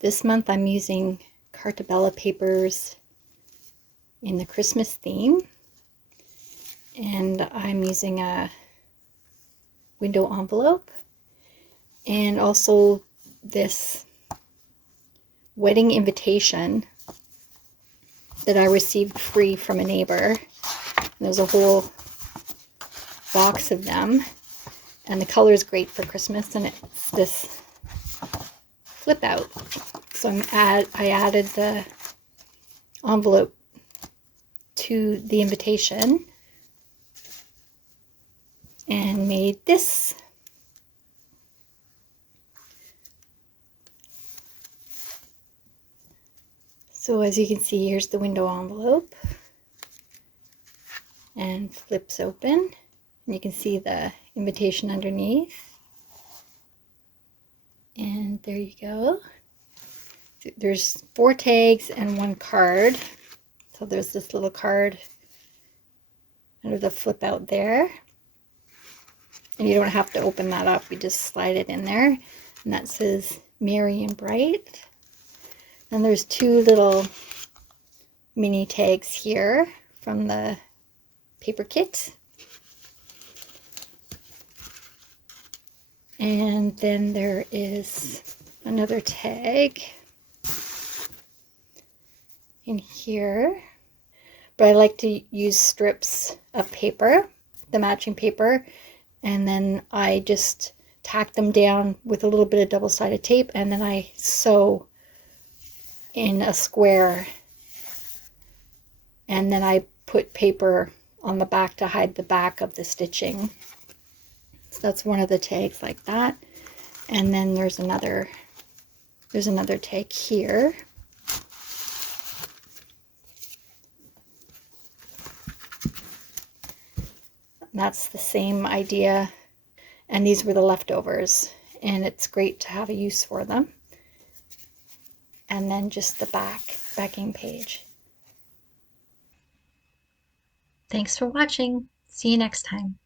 This month I'm using Cartabella papers in the Christmas theme, and I'm using a window envelope and also this wedding invitation that I received free from a neighbor. There's a whole box of them, and the color is great for Christmas, and it's this flip out. So I added the envelope to the invitation and made this. So as you can see, here's the window envelope and flips open, and you can see the invitation underneath. And there you go. There's 4 tags and 1 card. So there's this little card under the flip out there. And you don't have to open that up, you just slide it in there. And that says Merry and Bright. And there's 2 little mini tags here from the paper kit. And then there is another tag in here. But I like to use strips of paper, the matching paper, and then I just tack them down with a little bit of double-sided tape, and then I sew in a square, and then I put paper on the back to hide the back of the stitching. So that's one of the tags like that. And then there's another tag here. That's the same idea, and these were the leftovers, and it's great to have a use for them. And then just the backing page. Thanks for watching. See you next time.